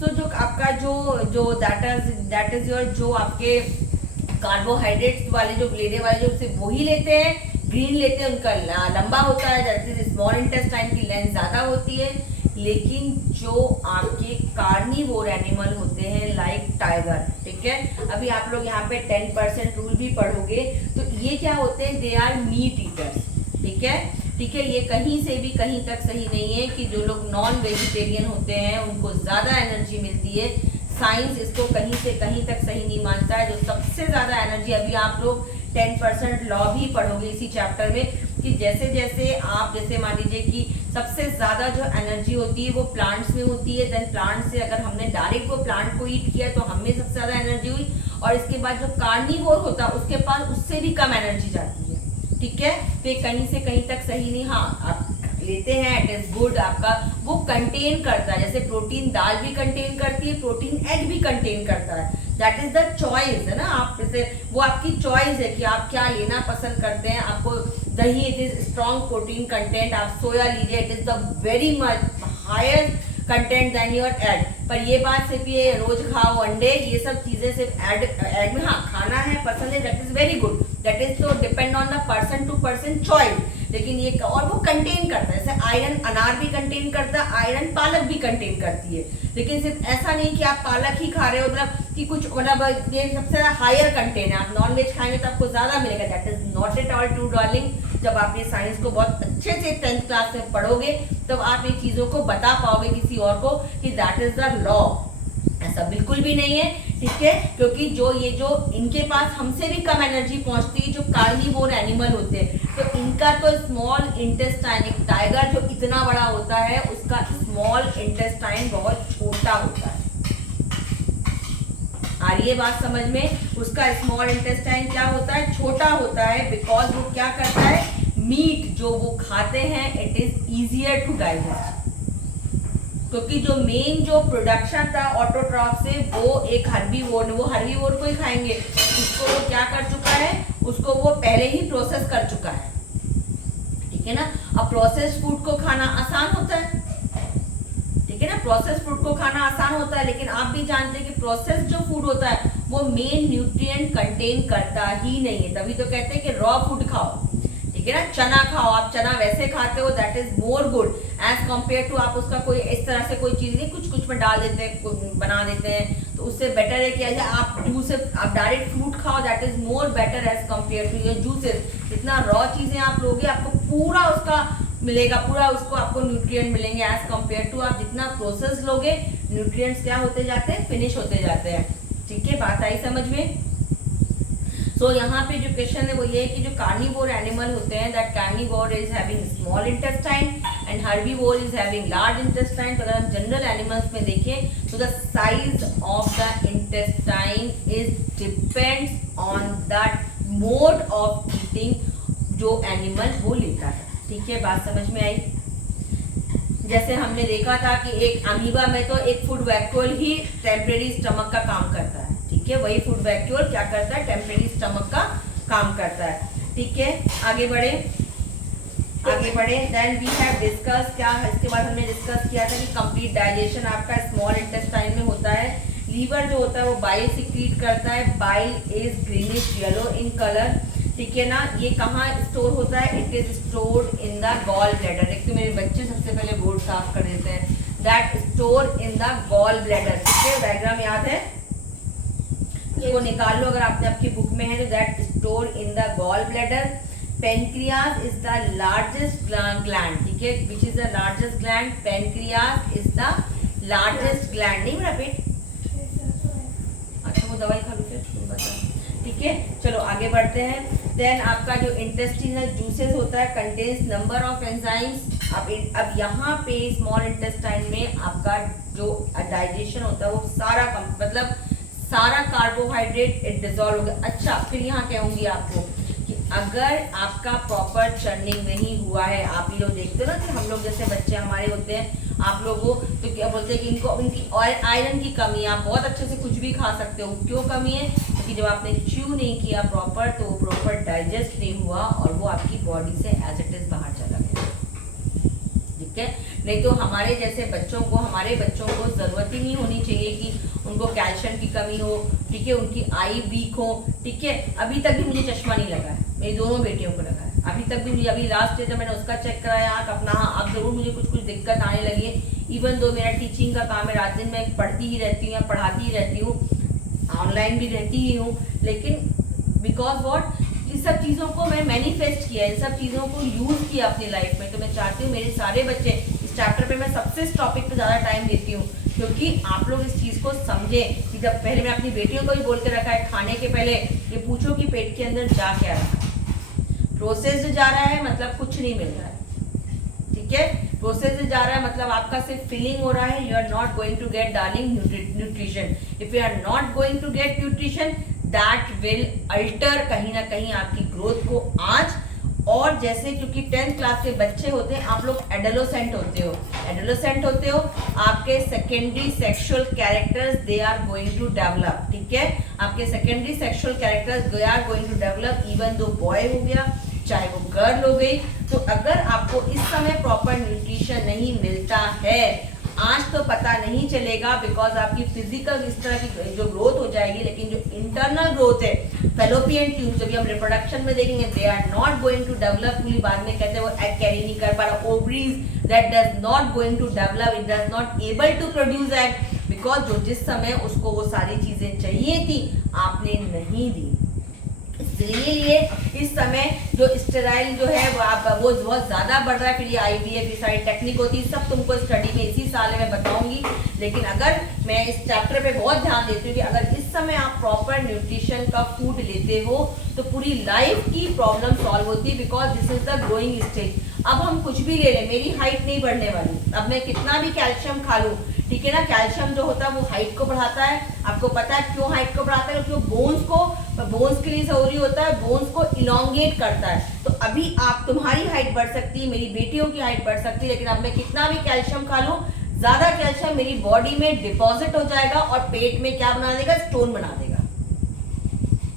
सो जो आपका जो दैट इज योर, जो आपके कार्बोहाइड्रेट्स वाले जो लेने वाले जो सिर्फ वही लेते हैं, ग्रीन लेते हैं, उनका लंबा होता है, दैट इज स्मॉल इंटेस्टाइन की लेंथ ज्यादा होती है। लेकिन जो आपके कार्निवोर एनिमल होते हैं लाइक टाइगर, ठीक है, अभी आप लोग यहाँ पे 10% रूल भी पढ़ोगे, तो ये क्या होते हैं, दे आर मीट ईटर्स, ठीक है, ठीक है। ये कहीं से भी कहीं तक सही नहीं है कि जो लोग नॉन वेजिटेरियन होते हैं उनको ज्यादा एनर्जी मिलती है। साइंस इसको कहीं से कहीं तक सही नहीं मानता है। जो सबसे ज्यादा एनर्जी, अभी आप लोग 10% लॉ भी पढ़ोगे इसी चैप्टर में, कि जैसे जैसे आप, जैसे मान लीजिए कि सबसे ज्यादा जो एनर्जी होती है वो प्लांट्स में होती है, देन प्लांट से अगर हमने डायरेक्ट वो प्लांट को ईट किया तो हमें सबसे ज्यादा एनर्जी हुई, और इसके बाद जो कार्निवोर होता है उसके पास उससे भी कम एनर्जी जाती है, ठीक है। तो ये कहीं से कहीं तक सही नहीं। हाँ, आप लेते हैं, इट इज गुड, आपका वो कंटेन करता है, जैसे प्रोटीन दाल भी कंटेन करती है, प्रोटीन एग भी कंटेन करता है, दैट इज द चॉइस, है ना। आप जैसे वो आपकी चॉइस है कि आप क्या लेना पसंद करते हैं। आपको दही, it is strong protein content, आप सोया लीजिए, it is the very much higher content than your egg. पर ये बात सिर्फ ये रोज खाओ अंडे, ये सब चीजें सिर्फ एग में, हाँ खाना है, पसंद है, that is very good, that is तो depend on the person to person choice. लेकिन ये और वो कंटेन करता है, जैसे आयरन अनार भी कंटेन करता है, आयरन पालक भी कंटेन करती है। लेकिन सिर्फ ऐसा नहीं कि आप पालक ही खा रहे हो, मतलब कि कुछ मतलब ये सबसे हायर कंटेन है, आप नॉन वेज खाएंगे तो आपको ज्यादा मिलेगा, that is not at all true darling. जब आप ये साइंस को बहुत अच्छे से 10th क्लास में पढ़ोगे तब आप ये चीजों को बता पाओगे किसी और को कि दैट इज द लॉ। ऐसा बिल्कुल भी नहीं है, ठीक है, क्योंकि जो इनके पास हमसे भी कम एनर्जी पहुंचती है, जो कार्निवोर एनिमल होते हैं, तो इनका तो स्मॉल इंटेस्टाइन, एक टाइगर जो इतना बड़ा होता है उसका स्मॉल इंटेस्टाइन बहुत छोटा होता है। आ रही है बात समझ में? उसका स्मॉल इंटेस्टाइन क्या होता है, छोटा होता है, बिकॉज वो क्या करता है, मीट जो वो खाते हैं it is easier to digest. क्योंकि जो मेन जो प्रोडक्शन था ऑटोट्रॉफ से वो एक हर्बीवोर, वो हर्बीवोर को ही खाएंगे, उसको वो क्या कर चुका है, उसको वो पहले ही प्रोसेस कर चुका है, ठीक है ना। अब प्रोसेस फूड को खाना आसान होता है, ठीक है ना, प्रोसेस फूड को खाना आसान होता है, लेकिन आप भी जानते हैं कि प्रोसेस जो फूड होता है वो मेन न्यूट्रिएंट कंटेन करता ही नहीं है। तभी तो कहते हैं कि रॉ फूड खाओ, ठीक है ना, चना खाओ, आप चना वैसे खाते हो that is more good as compare to आप उसका कोई इस तरह से कोई चीज नहीं, कुछ कुछ में डाल देते हैं, बना देते हैं, तो उससे बेटर है कि आप जूस, आप डायरेक्ट फ्रूट खाओ, that is more better as compare to your juices. जितना रॉ चीजें आप लोगे आपको पूरा उसका मिलेगा, पूरा उसको आपको न्यूट्रिएंट मिलेंगे एज कम्पेयर टू आप जितना प्रोसेस लोगे, न्यूट्रिएंट्स क्या होते जाते हैं, फिनिश होते जाते हैं, ठीक है। बात आई समझ में? सो यहाँ पे जो क्वेश्चन है वो ये है कि जो कार्निवोर एनिमल होते हैं, that carnivore is having small intestine and herbivore is having large intestine. तो अगर हम जनरल एनिमल्स में देखें तो the size of the intestine is depends on the mode of eating जो एनिमल वो लेता है, ठीक है। बात समझ में आई? जैसे हमने देखा था कि एक अमीबा में तो एक फूड वैक्यूल ही टेम्परेरी स्टमक का काम करता है, ठीक है, वही फूड वैक्यूल क्या करता है, टेम्परेरी स्टमक का काम करता है, ठीक है। आगे बढ़े, देन वी हैव डिस्कस, क्या इसके बाद हमने डिस्कस किया था कि कंप्लीट डाइजेशन आपका स्मॉल इंटेस्टाइन में होता है। लीवर जो होता है वो बाइल सिक्रीट करता है, bile is greenish yellow in colour, ठीक है ना। ये कहाँ स्टोर होता है, it is stored in the gall bladder. देखिए मेरे बच्चे सबसे पहले बोर्ड साफ कर देते हैं, that store in the gall bladder, ठीक है, डायग्राम याद है, इसको निकाल लो अगर आपकी बुक में है तो, that store in the gall bladder. Pancreas is the largest gland, ठीक है, which is the largest gland, pancreas is the largest gland. नहीं मेरा पेट, अच्छा वो दवाई खा लो फिर तुम बताओ, ठीक है। चलो आगे बढ़ते हैं। देन आपका जो इंटेस्टिनल जूसेस होता है कंटेन्स नंबर ऑफ एंजाइम्स। अब यहाँ पे स्मॉल इंटेस्टाइन में आपका जो डाइजेशन होता है वो सारा मतलब सारा कार्बोहाइड्रेट इट डिसॉल्व हो गया। अच्छा, फिर यहाँ कहूंगी आपको कि अगर आपका प्रॉपर चर्निंग नहीं हुआ है, आप ये लोग देखते हो ना कि हम लोग जैसे बच्चे हमारे होते हैं, आप लोगों तो क्या बोलते हैं कि इनकी आयरन की कमी है, आप बहुत अच्छे से कुछ भी खा सकते हो, क्यों कमी है, क्योंकि जब आपने च्यू नहीं किया प्रॉपर तो वो प्रॉपर डाइजेस्ट नहीं हुआ और वो आपकी बॉडी से एज इट इज बाहर चला गया, ठीक ठीक है। नहीं तो हमारे जैसे बच्चों को, हमारे बच्चों को ज़रूरत ही नहीं होनी चाहिए कि उनको कैल्शियम की कमी हो, ठीक है, उनकी आई वीक हो, ठीक है। अभी तक भी मुझे चश्मा नहीं लगा है, मेरी दोनों बेटियों को लगा है अभी तक भी मुझे। अभी लास्ट जब मैंने उसका चेक कराया आँख अपना, हाँ अब ज़रूर मुझे कुछ कुछ दिक्कत आने लगी है। इवन दो मेरा टीचिंग का काम है, रात दिन मैं पढ़ती ही रहती हूँ या पढ़ाती ही रहती हूँ, ऑनलाइन भी रहती ही हूँ, लेकिन बिकॉज वॉट, इन सब चीज़ों को मैं मैनिफेस्ट किया, इन सब चीज़ों को यूज़ किया अपनी लाइफ में। तो मैं चाहती हूँ मेरे सारे बच्चे इस चैप्टर पे, मैं सबसे इस टॉपिक पे ज़्यादा टाइम देती हूँ क्योंकि आप लोग इस चीज़ को समझें कि जब पहले मैं अपनी बेटियों को भी बोल के रखा है, खाने के पहले ये पूछो कि पेट के अंदर जा क्या रहा है। प्रोसेस जा रहा है मतलब कुछ नहीं मिल रहा है, ठीक है। प्रोसेस जा रहा है मतलब आपका सिर्फ फीलिंग हो रहा है, you are not going to get darling nutrition. If you are not going to get nutrition, that will alter कहीं ना कहीं आपकी ग्रोथ को आज। और जैसे क्योंकि 10th क्लास के बच्चे होते हैं, आप लोग एडोलेसेंट होते हो, एडोलेसेंट होते हो, आपके secondary sexual characters they are going to develop, ठीक है। आपके secondary sexual characters they are going to develop, even though boy हो गया चाहे वो गर्ल हो गई। तो अगर आपको इस समय प्रॉपर न्यूट्रिशन नहीं मिलता है, आज तो पता नहीं चलेगा, बिकॉज आपकी फिजिकल इस तरह की जो ग्रोथ हो जाएगी, लेकिन जो इंटरनल ग्रोथ है, फेलोपियन ट्यूब, जब हम रिप्रोडक्शन में देखेंगे, they are not going to develop fully. बाद में कहते हैं वो एग कैरी नहीं कर पा रहा, ovaries that does not going to develop, it does not able to produce egg, because जो जिस समय उसको वो सारी चीजें चाहिए थी आपने नहीं दी। इसलिए इस समय जो स्टेराइल जो है वो बहुत ज़्यादा बढ़ रहा है। फिर ये IVF, ये सारी टेक्निक होती है, सब तुमको स्टडी में इसी साल में बताऊंगी। लेकिन अगर मैं इस चैप्टर पे बहुत ध्यान देती हूँ कि अगर इस समय आप प्रॉपर न्यूट्रिशन का फूड लेते हो तो पूरी लाइफ की प्रॉब्लम सॉल्व होती है, because this is the growing stage. अब हम कुछ भी ले लें, मेरी हाइट नहीं बढ़ने वाली, अब मैं कितना भी कैल्शियम खा लूँ, ठीक है ना। कैल्शियम जो होता है वो हाइट को बढ़ाता है, आपको पता है क्यों हाइट को बढ़ाता है, क्योंकि बोन्स के लिए जरूरी होता है, बोन्स को इलोंगेट करता है। तो अभी आप, तुम्हारी हाइट बढ़ सकती है, मेरी बेटियों की हाइट बढ़ सकती है, लेकिन अब मैं कितना भी कैल्शियम खा लूँ, ज्यादा कैल्शियम मेरी बॉडी में डिपॉजिट हो जाएगा और पेट में क्या बना देगा, स्टोन बना देगा,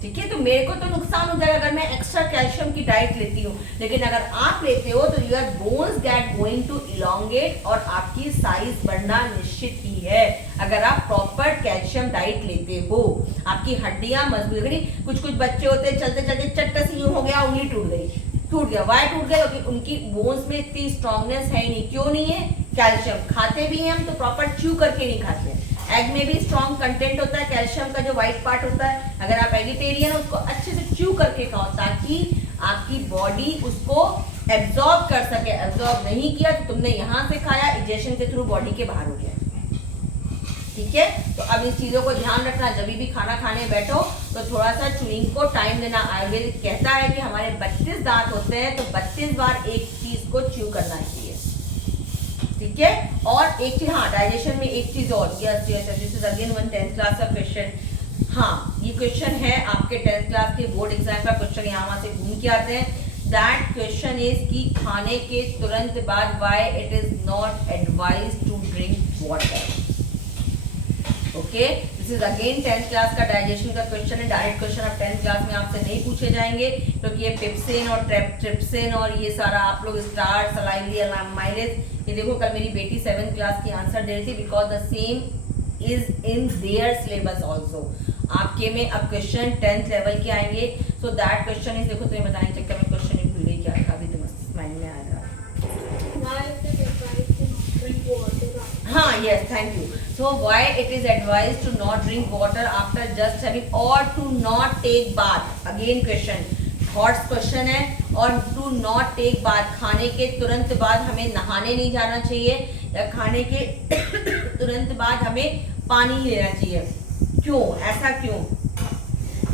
ठीक है। तो मेरे को तो नुकसान हो जाएगा अगर मैं एक्स्ट्रा कैल्शियम की डाइट लेती हूँ, लेकिन अगर आप लेते हो तो your bones get going to elongate और आपकी साइज बढ़ना निश्चित ही है अगर आप प्रॉपर कैल्शियम डाइट लेते हो। आपकी हड्डियां मजबूत, कुछ बच्चे होते हैं चलते चलते चट्ट से यूं हो गया, उंगली टूट गया, वाई टूट गया, क्योंकि उनकी बोन्स में इतनी स्ट्रांगनेस है नहीं। क्यों नहीं है, कैल्शियम खाते भी हैं हम तो प्रॉपर च्यू करके नहीं खाते। एग में भी स्ट्रॉन्ग कंटेंट होता है कैल्शियम का, जो व्हाइट पार्ट होता है, अगर आप वेजिटेरियन उसको अच्छे से च्यू करके खाओ ताकि आपकी बॉडी उसको एब्जॉर्ब कर सके। एब्जॉर्ब नहीं किया तो तुमने यहाँ से खाया, इजेशन के थ्रू बॉडी के बाहर हो गया, ठीक है। तो अब इस चीजों को ध्यान रखना, जब भी खाना खाने बैठो तो थोड़ा सा च्यूइंग को टाइम देना। आयुर्वेद कहता है कि हमारे 32 दांत होते हैं तो 32 बार एक चीज को च्यू करना चाहिए, ठीक है। और एक चीज, हाँ, डाइजेशन में एक चीज और, yes yes, this is again one 10th class का क्वेश्चन। हाँ, ये क्वेश्चन है आपके 10th क्लास के बोर्ड एग्जाम का क्वेश्चन, यहाँ वहां से घूम के आते हैं। दैट क्वेश्चन इज कि खाने के तुरंत बाद why it is not advised to drink water. Okay, this is again 10th class का डाइजेशन का क्वेश्चन है। डायरेक्ट क्वेश्चन अब 10th क्लास में आपसे नहीं पूछे जाएंगे क्योंकि ये पेप्सिन और ट्रिप्सिन और ये सारा आप लोग स्टार सलाइवली माइलेज, ये देखो कल मेरी बेटी 7th क्लास की आंसर दे रही थी, because the same is in their syllabus also. आपके में अब क्वेश्चन 10th लेवल के आएंगे, सो दैट क्वेश्चन इज, देखो तुम्हें बताने चक्कर में क्वेश्चन ही भूल गई क्या था, अभी तुम्हें माइंड में आएगा। हाँ, yes, thank you. So why it is advised to not drink water after just having, or to not take bath? Again question, thoughts question है। और to not take bath, खाने के तुरंत बाद हमें नहाने नहीं जाना चाहिए, या खाने के तुरंत बाद हमें पानी लेना चाहिए। क्यों, ऐसा क्यों?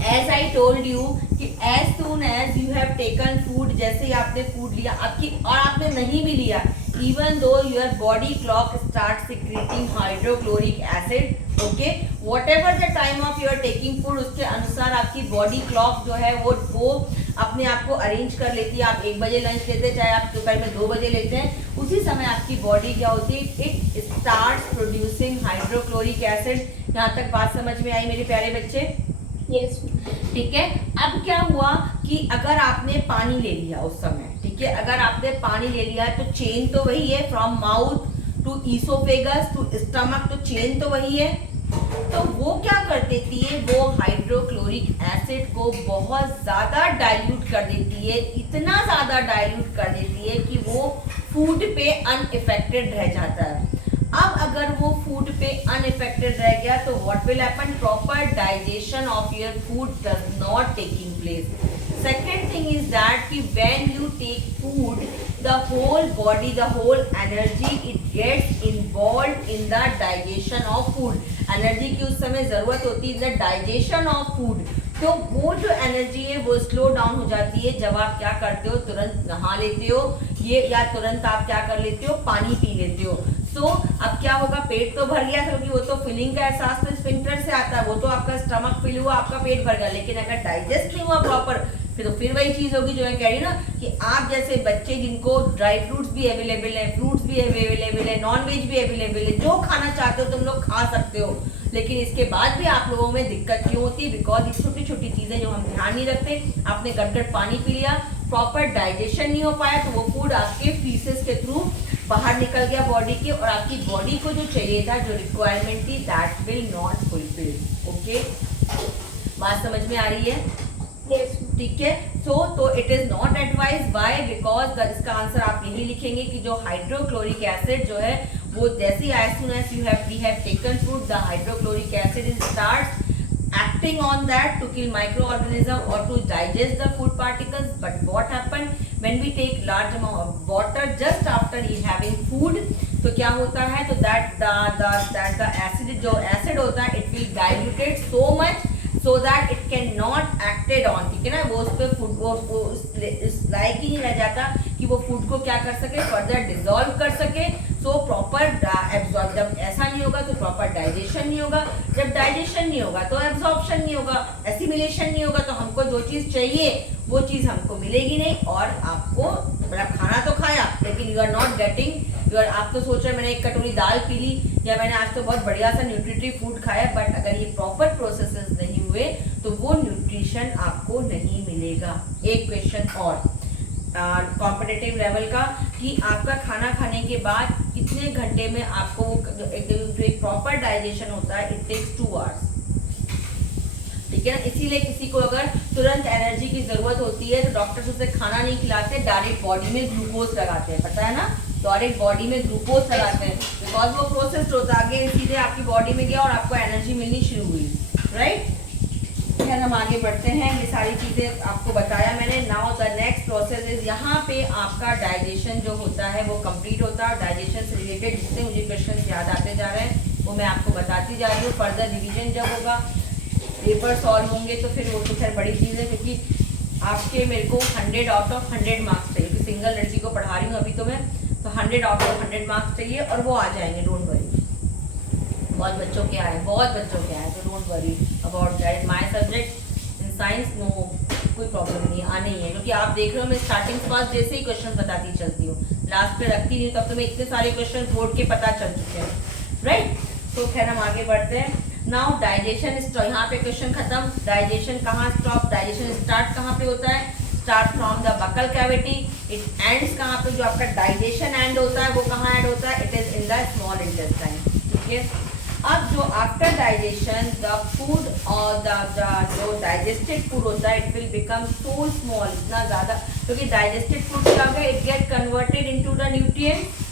As I told you कि as soon as you have taken food, जैसे ही आपने फूड लिया आपकी, और आपने नहीं भी लिया, even though your body clock starts secreting hydrochloric acid, okay, whatever the time of your taking food, उसके अनुसार आपकी बॉडी क्लॉक जो है वो अपने आप को अरेंज कर लेती है। आप 1 बजे लंच लेते हैं, चाहे आप दोपहर में 2 बजे लेते हैं, उसी समय आपकी बॉडी क्या होती है, it starts producing hydrochloric acid. यहाँ तक बात समझ में आई मेरे प्यारे बच्चे? यस, ठीक है। अब क्या हुआ कि अगर आपने पानी ले लिया उस समय, ठीक ठीक है। अगर आपने पानी ले लिया है तो चेन तो वही है, from mouth to oesophagus to stomach, तो चेन तो वही है। तो वो क्या कर देती है, वो हाइड्रोक्लोरिक एसिड को बहुत ज्यादा डाइल्यूट कर देती है, इतना ज्यादा डाइल्यूट कर देती है कि वो फूड पे अनइफेक्टेड रह जाता है। अब अगर वो फूड पे अनइफेक्टेड रह गया तो what will happen, proper digestion of your food does not taking place. Second thing is that कि when you take food, the whole body, the whole energy, it gets involved in the digestion of food. Energy की उस समय जरूरत होती है the digestion of food, तो वो जो एनर्जी है वो स्लो डाउन हो जाती है जब आप क्या करते हो, तुरंत नहा लेते हो ये, या तुरंत आप क्या कर लेते हो, पानी पी लेते हो। सो अब क्या होगा, पेट तो भर गया, क्योंकि वो तो फिलिंग का एहसास तो स्फिंक्टर से आता है, वो तो आपका स्टमक फिल हुआ, आपका पेट भर गया। लेकिन अगर डाइजेस्ट नहीं हुआ प्रॉपर, फिर वही चीज होगी जो मैं कह रही हूँ ना, कि आप जैसे बच्चे जिनको ड्राई फ्रूट्स भी अवेलेबल है, फ्रूट्स भी अवेलेबल है, नॉन वेज भी अवेलेबल है, जो खाना चाहते हो तुम लोग खा सकते हो, लेकिन इसके बाद भी आप लोगों में दिक्कत क्यों होती है, बिकॉज ये छोटी छोटी चीजें जो हम ध्यान नहीं रखते। आपने गटगट पानी पी लिया, प्रॉपर डाइजेशन नहीं हो पाया, तो वो फूड आपके फीसेस के थ्रू बाहर निकल गया बॉडी के, और आपकी बॉडी को जो चाहिए था, जो रिक्वायरमेंट थी, that will not fulfil. Okay, बात समझ में आ रही है? ठीक है। तो it is not advise, by because इसका आंसर आप यही लिखेंगे कि जो हाइड्रोक्लोरिक एसिड जो है वो जैसे as soon as we have taken food, the hydrochloric acid is starts acting on that to kill microorganism or to digest the food particles. But what happen when we take large amount of water just after having food, तो क्या होता है, तो that the acid, जो acid होता है, it will dilute it so much so that it cannot acted on, ठीक है ना, वो उस पे फूड वो इस लायक ही नहीं रह जाता कि वो फूड को क्या कर सके, फर्दर डिसॉल्व कर सके। सो प्रॉपर एब्जॉर्ब, जब ऐसा नहीं होगा तो प्रॉपर डाइजेशन नहीं होगा, जब डाइजेशन नहीं होगा तो एब्जॉर्प्शन नहीं होगा, एसिमिलेशन नहीं होगा, तो हमको जो चीज चाहिए वो चीज हमको मिलेगी नहीं, और आपको मतलब खाना तो खाया लेकिन यू आर नॉट गेटिंग, आप तो सोच रहे मैंने एक कटोरी दाल पी ली, या मैंने आज तो बहुत बढ़िया सा न्यूट्रिटिव फूड खाया, बट अगर ये प्रॉपर प्रोसेसेस नहीं हुए तो वो न्यूट्रिशन आपको नहीं मिलेगा। एक क्वेश्चन और कॉम्पिटिटिव लेवल का, कि आपका खाना खाने के बाद कितने घंटे में आपको एक प्रॉपर डाइजेशन होता है, इट टेक्स 2 आवर्स, ठीक है ना। इसीलिए किसी को अगर तुरंत एनर्जी की जरूरत होती है तो डॉक्टर्स उसे खाना नहीं खिलाते, डायरेक्ट बॉडी में ग्लूकोज लगाते हैं, पता है ना, डायरेक्ट बॉडी में ग्लूकोज लगाते हैं, बिकॉज वो प्रोसेस होता है, आगे सीधे आपकी बॉडी में गया और आपको एनर्जी मिलनी शुरू हुई, राइट। फिर हम आगे बढ़ते हैं, ये सारी चीजें आपको बताया मैंने। Now the next process is, यहाँ पे आपका डाइजेशन जो होता है वो कंप्लीट होता है, डाइजेशन से रिलेटेड जितने मुझे क्वेश्चन याद आते जा रहे हैं वो मैं आपको बताती जा रही हूँ। फर्दर रिविजन जब होगा, पेपर सॉल्व होंगे तो फिर वो तो खैर बड़ी चीज़ है, क्योंकि आपके मेरे को 100 आउट ऑफ 100 मार्क्स चाहिए, क्योंकि सिंगल लड़की को पढ़ा रही हूँ अभी तो मैं, तो 100 आउट ऑफ 100 मार्क्स चाहिए, और वो आ जाएंगे, डोंट वरी। बहुत बच्चों के आए, बहुत बच्चों के आए, तो don't worry about that. My subject in science, no कोई प्रॉब्लम नहीं, आने ही है, क्योंकि आप देख रहे हो मैं स्टार्टिंग फर्स्ट जैसे ही क्वेश्चन बताती चलती हूँ, लास्ट पे रखती नहीं, तब तो मैं इतने सारे क्वेश्चन बोर्ड के पता चल चुके हैं, राइट। तो खैर हम आगे बढ़ते हैं। नाउ डाइजेशन, यहाँ पे क्वेश्चन खत्म। डाइजेशन कहाँ स्टॉप, डाइजेशन स्टार्ट कहाँ पे होता है, start from the buccal cavity, it ends कहाँ पे, जो आपका डाइजेशन एंड होता है वो कहाँ एंड होता है, it is in the small intestine, ठीक है। अब जो आफ्टर डाइजेशन द फूड और जो डाइजेस्टेड फूड होता है, it will become so small, इतना ज्यादा, क्योंकि डाइजेस्टेड फूड क्या होगा, it get converted into the nutrients,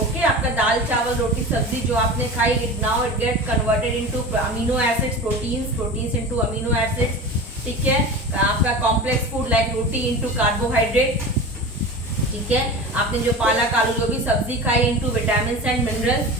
okay. आपका दाल चावल रोटी सब्जी जो आपने खाई, it now it get converted into amino acids, proteins into amino acids, ठीक है। आपका कॉम्प्लेक्स फूड लाइक रोटी इनटू कार्बोहाइड्रेट, ठीक है। आपने जो पालक आलू जो भी सब्जी खाई into vitamins and minerals,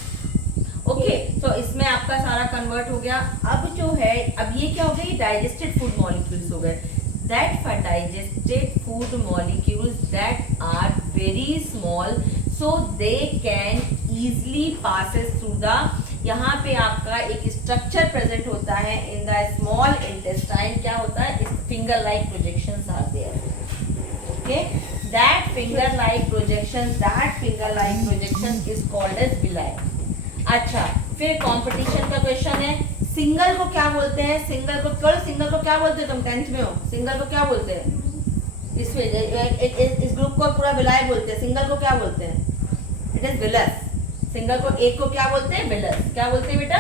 okay. तो इसमें आपका सारा कन्वर्ट हो गया। अब जो है, अब ये क्या हो गया, ये डाइजेस्टेड फूड मॉलिक्यूल्स हो गए। That for digested food molecules that are very small, so they can easily passes through the, यहाँ पे आपका एक स्ट्रक्चर प्रेजेंट होता है इन द स्मॉल इंटेस्टाइन, क्या होता है, finger like projections are there, okay. That finger like projection is called as villi. अच्छा, फिर कंपटीशन का क्वेश्चन है, सिंगल को क्या बोलते हैं, सिंगल को क्या बोलते हैं, तुम 10th में हो, सिंगल को क्या बोलते हैं, इसमें इस ग्रुप को पूरा विलाय बोलते हैं, सिंगल को क्या बोलते हैं? It is villous. सिंगल को, एक को क्या बोलते हैं? विलस। क्या बोलते हैं बेटा?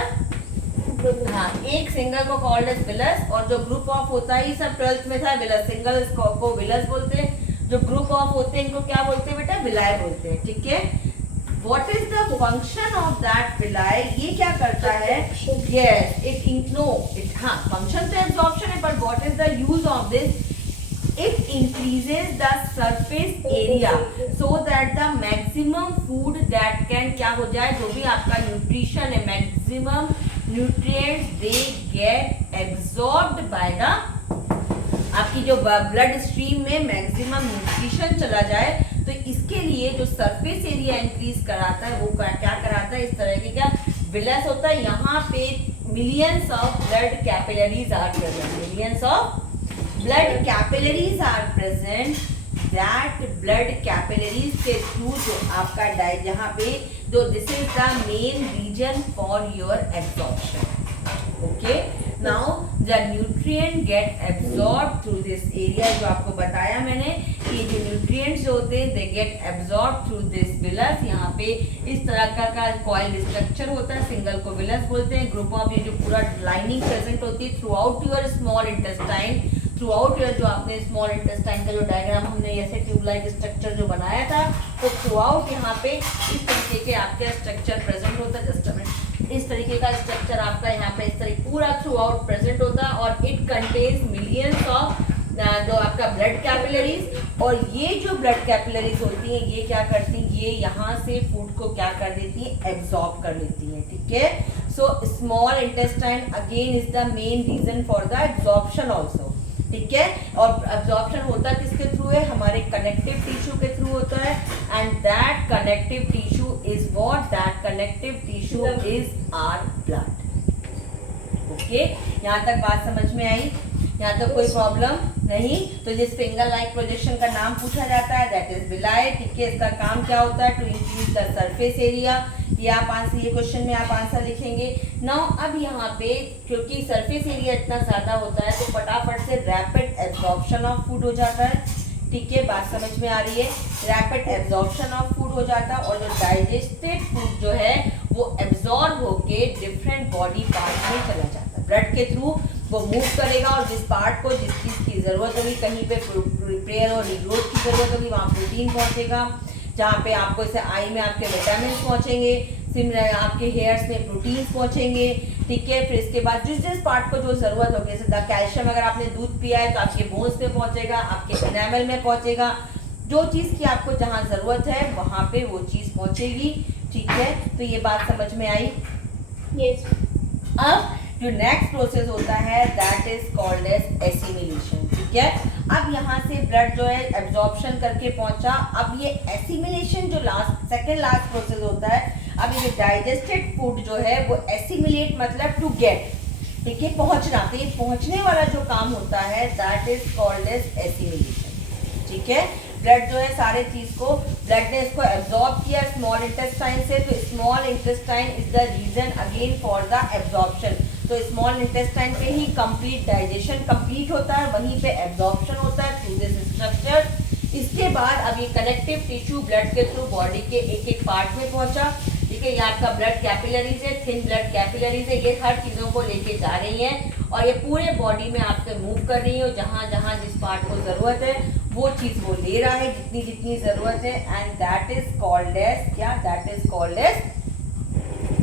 हाँ, एक सिंगल को कॉल्ड एज विलस, और जो ग्रुप ऑफ होता है, ये सब 12th में था, विलस सिंगल को विलस बोलते हैं, जो ग्रुप ऑफ होते हैं इनको क्या बोलते हैं बेटा? विलाय बोलते हैं। ठीक है, what is the function of that villi? ये क्या करता है? यस, इट हाँ, फंक्शन तो एब्जॉर्प्शन है, पर what is the use of this? It increases the surface area so that the maximum food that can क्या हो जाए, जो भी आपका न्यूट्रिशन है, maximum nutrients they get absorbed by the, आपकी जो ब्लड स्ट्रीम में मैक्सिमम न्यूट्रिशन चला जाए। तो इसके लिए जो सरफेस एरिया इंक्रीज कराता है, वो क्या कराता है? इस तरह की क्या विलस होता है। यहाँ पे millions of blood capillaries are present, millions of blood capillaries are present, that blood capillaries के थ्रू जो आपका डाइट, जहाँ पे जो this is the main region for your absorption. Okay, now the nutrient get absorbed through this area, जो आपको बताया मैंने कि जो nutrients जो होते हैं they get absorbed through this villus। यहाँ पे इस तरह का coiled structure होता है, सिंगल को villus बोलते हैं। ग्रुप ऑफ, ये जो पूरा लाइनिंग प्रेजेंट होती है through out your small intestine, through out your, जो आपने स्मॉल इंटेस्टाइन का जो डायग्राम हमने ऐसे ट्यूब लाइक स्ट्रक्चर जो बनाया था, तो थ्रू आउट यहाँ पे इस तरीके के आपके स्ट्रक्चर प्रेजेंट होता है। जस्ट इस तरीके का स्ट्रक्चर आपका यहाँ पे इस तरीके पूरा थ्रू आउट प्रेजेंट होता है, और इट कंटेन्स मिलियंस ऑफ जो आपका ब्लड कैपिलरीज। और ये जो ब्लड कैपिलरीज होती हैं, ये क्या करती हैं? ये यहाँ से फूड को क्या कर देती हैं? एब्जॉर्ब कर लेती हैं। ठीक है, so small intestine again is the main reason for the absorption also. ठीक है, और एब्जॉर्प्शन होता किसके थ्रू है? हमारे कनेक्टिव टिश्यू के थ्रू होता है, and that connective tissue is what? That connective tissue is our blood. Okay, यहाँ तक बात समझ में आई? यहाँ तक कोई प्रॉब्लम नहीं? तो जिस फिंगर लाइक प्रोजेक्शन का नाम पूछा जाता है, दैट इज विलाय। ठीक है, इसका काम क्या होता है? To increase the surface area. ये आप आंसर, ये क्वेश्चन में आप आंसर लिखेंगे। नाउ अब यहाँ पे क्योंकि सरफेस एरिया इतना ज्यादा होता है, तो फटाफट से रैपिड एब्जॉर्प्शन ऑफ फूड हो जाता है। ठीक है, बात समझ में आ रही है? रैपिड एब्जॉर्प्शन ऑफ फूड हो जाता है, और जो डाइजेस्टेड फूड जो है वो एब्जॉर्ब होके डिफरेंट बॉडी पार्ट में चला जाता है। ब्लड के थ्रू वो मूव करेगा, और जिस पार्ट को जिस चीज़ की ज़रूरत होगी, कहीं पे रिपेयर और रिग्रोथ की ज़रूरत होगी, वहाँ प्रोटीन पहुँचेगा। जहाँ पे आपको जैसे आई में आपके विटामिन पहुँचेंगे, आपके हेयर्स में प्रोटीन्स पहुँचेंगे। ठीक है, फिर इसके बाद जिस जिस पार्ट को जो ज़रूरत होगी, जैसे कैल्शियम अगर आपने दूध पिया है तो आपके बोन्स में पहुँचेगा, आपके एनामल में पहुँचेगा। जो चीज़ की आपको जहाँ ज़रूरत है वहाँ पे वो चीज़ पहुँचेगी। ठीक है, तो ये बात समझ में आई? Yes. अब जो नेक्स्ट प्रोसेस होता है that is called as assimilation. ठीक है, अब यहाँ से ब्लड जो है एब्जॉर्प्शन करके पहुंचा। अब ये एसिमिलेशन जो सेकंड लास्ट प्रोसेस होता है, अब ये डाइजेस्टेड फूड जो है वो एसिमिलेट मतलब टू गेट, ठीक है, पहुंचना। तो ये पहुंचने वाला जो काम होता है that is called as assimilation. ठीक है, ब्लड जो है सारे चीज को, ब्लड ने इसको एब्जॉर्ब किया स्मॉल इंटेस्टाइन से, तो small intestine is the reason again for the absorption. तो स्मॉल इंटेस्टाइन पे ही कंप्लीट डाइजेशन कंप्लीट होता है, वहीं पे एब्जॉर्प्शन होता है थ्रू दिस स्ट्रक्चर। इसके बाद अब ये कनेक्टिव टिश्यू ब्लड के थ्रू बॉडी के एक एक पार्ट में पहुंचा। ठीक है, ये आपका ब्लड कैपिलरीज है, थिन ब्लड कैपिलरीज है, ये हर चीज़ों को लेके जा रही हैं और ये पूरे बॉडी में आपसे मूव कर रही है। जहाँ जहाँ जिस पार्ट को ज़रूरत है वो चीज़ वो ले रहा है, जितनी जितनी ज़रूरत है, and that is called as क्या? That is called as